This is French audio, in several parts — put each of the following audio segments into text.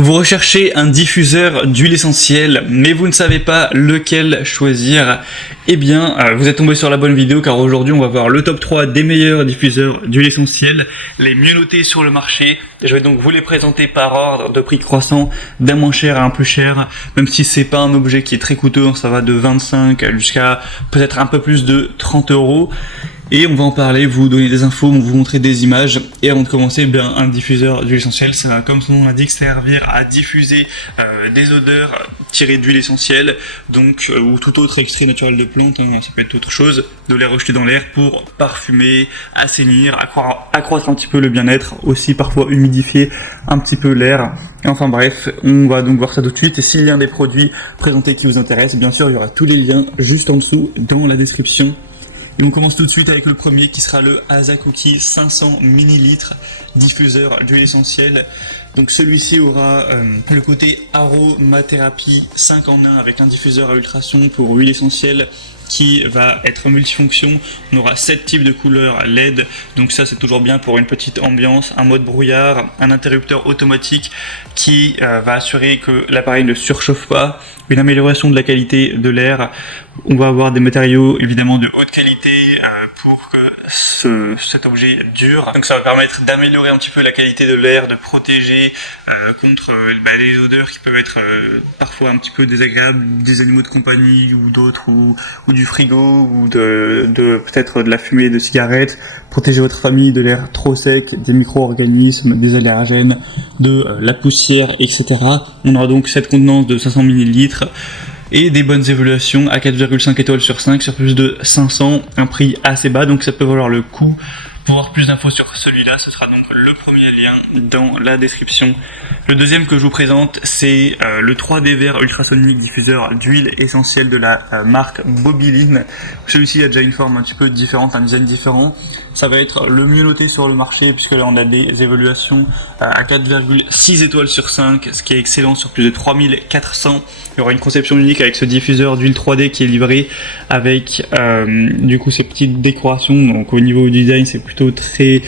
Vous recherchez un diffuseur d'huile essentielle, mais vous ne savez pas lequel choisir. Eh bien, vous êtes tombé sur la bonne vidéo car aujourd'hui on va voir le top 3 des meilleurs diffuseurs d'huile essentielle, les mieux notés sur le marché. Je vais donc vous les présenter par ordre de prix croissant, d'un moins cher à un plus cher, même si c'est pas un objet qui est très coûteux, ça va de 25 jusqu'à peut-être un peu plus de 30 euros. Et on va en parler, vous donner des infos, vous montrer des images. Et avant de commencer, bien, un diffuseur d'huile essentielle, ça va, comme son nom l'indique, servir à diffuser des odeurs tirées d'huile essentielle, donc ou tout autre extrait naturel de plante, hein, ça peut être autre chose, de les rejeter dans l'air pour parfumer, assainir, accroître un petit peu le bien-être, aussi parfois humidifier un petit peu l'air. Enfin bref, on va donc voir ça tout de suite. Et s'il y a un des produits présentés qui vous intéresse, bien sûr, il y aura tous les liens juste en dessous dans la description. Et on commence tout de suite avec le premier qui sera le Asakuki 500 ml diffuseur d'huile essentielle. Donc celui-ci aura le côté aromathérapie 5 en 1 avec un diffuseur à ultrasons pour huile essentielle qui va être multifonction. On aura 7 types de couleurs LED, donc ça c'est toujours bien pour une petite ambiance, un mode brouillard, un interrupteur automatique qui va assurer que l'appareil ne surchauffe pas, une amélioration de la qualité de l'air. On va avoir des matériaux évidemment de haute qualité pour que cet objet dure. Donc ça va permettre d'améliorer un petit peu la qualité de l'air, de protéger contre les odeurs qui peuvent être parfois un petit peu désagréables, des animaux de compagnie ou d'autres, ou du frigo, ou de peut-être de la fumée de cigarettes, protéger votre famille de l'air trop sec, des micro-organismes, des allergènes, de la poussière, etc. On aura donc cette contenance de 500 ml et des bonnes évaluations à 4,5 étoiles sur 5 sur plus de 500, un prix assez bas, donc ça peut valoir le coup. Pour voir plus d'infos sur celui-là, ce sera donc le premier lien dans la description. Le deuxième que je vous présente, c'est le 3D vert ultrasonique diffuseur d'huile essentielle de la marque Bobiline. Celui-ci a déjà une forme un petit peu différente, un design différent. Ça va être le mieux noté sur le marché puisque là on a des évaluations à 4,6 étoiles sur 5, ce qui est excellent sur plus de 3400. Il y aura une conception unique avec ce diffuseur d'huile 3D qui est livré avec du coup ces petites décorations. Donc au niveau du design c'est plutôt très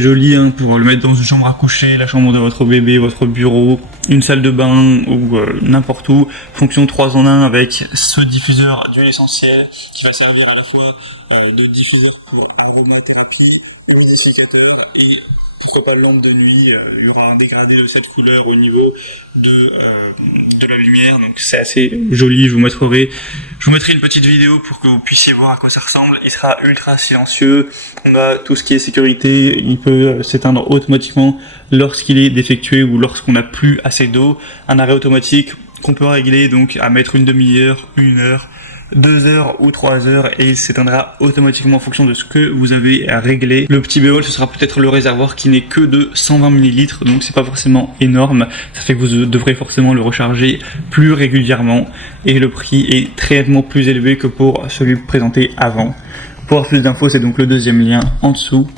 joli hein, pour le mettre dans une chambre à coucher, la chambre de votre bébé, votre bureau, une salle de bain ou n'importe où. Fonction 3 en 1 avec ce diffuseur d'huile essentielle qui va servir à la fois de diffuseur pour aromathérapie, humidificateur et pourquoi pas lampe de nuit. Il y aura un dégradé de cette couleur au niveau de la lumière, donc c'est assez joli. Je vous mettrai une petite vidéo pour que vous puissiez voir à quoi ça ressemble. Il sera ultra silencieux, on a tout ce qui est sécurité, il peut s'éteindre automatiquement lorsqu'il est défectué ou lorsqu'on n'a plus assez d'eau. Un arrêt automatique qu'on peut régler donc à mettre une demi-heure, 1 heure, 2 heures ou 3 heures, et il s'éteindra automatiquement en fonction de ce que vous avez réglé. Le petit bémol, ce sera peut-être le réservoir qui n'est que de 120 ml, donc c'est pas forcément énorme. Ça fait que vous devrez forcément le recharger plus régulièrement, et le prix est très nettement plus élevé que pour celui présenté avant. Pour avoir plus d'infos, c'est donc le deuxième lien en dessous.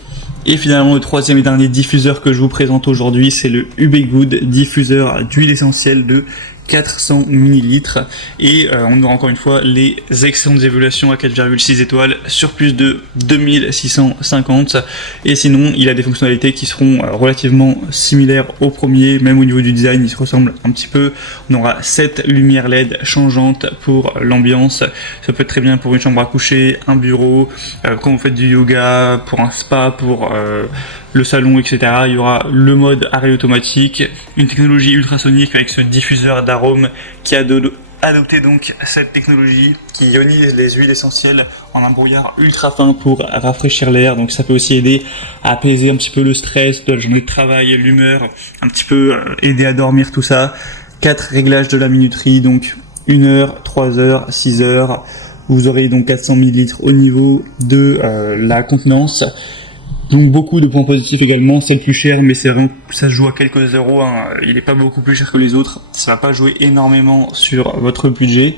Et finalement, le troisième et dernier diffuseur que je vous présente aujourd'hui, c'est le Ubegood diffuseur d'huile essentielle de 400 ml, et on aura encore une fois les excellentes évaluations à 4,6 étoiles sur plus de 2650. Et sinon il a des fonctionnalités qui seront relativement similaires au premier, même au niveau du design il se ressemble un petit peu. On aura 7 lumières LED changeantes pour l'ambiance, ça peut être très bien pour une chambre à coucher, un bureau, quand vous faites du yoga, pour un spa, pour le salon, etc. Il y aura le mode arrêt automatique, une technologie ultrasonique avec ce diffuseur d'arômes qui a adopté donc cette technologie qui ionise les huiles essentielles en un brouillard ultra fin pour rafraîchir l'air. Donc ça peut aussi aider à apaiser un petit peu le stress de la journée de travail, l'humeur, un petit peu aider à dormir, tout ça. 4 réglages de la minuterie, donc 1 heure, 3 heures, 6 heures. Vous aurez donc 400 ml au niveau de la contenance. Donc beaucoup de points positifs également, c'est le plus cher, mais c'est vraiment, ça se joue à quelques euros, hein. Il n'est pas beaucoup plus cher que les autres, ça va pas jouer énormément sur votre budget,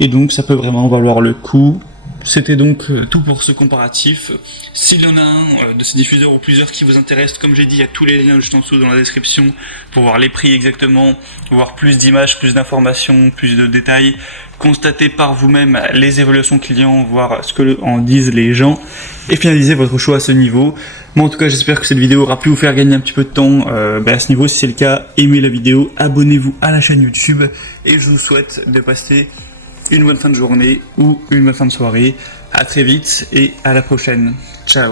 et donc ça peut vraiment valoir le coup. c'était donc tout pour ce comparatif. S'il y en a un de ces diffuseurs ou plusieurs qui vous intéresse, comme j'ai dit, il y a tous les liens juste en dessous dans la description pour voir les prix exactement, voir plus d'images, plus d'informations, plus de détails, constater par vous-même les évaluations clients, voir ce que en disent les gens et finaliser votre choix à ce niveau. Moi en tout cas j'espère que cette vidéo aura pu vous faire gagner un petit peu de temps à ce niveau. Si c'est le cas, aimez la vidéo, abonnez-vous à la chaîne YouTube et je vous souhaite de passer une bonne fin de journée ou une bonne fin de soirée. À très vite et à la prochaine. Ciao.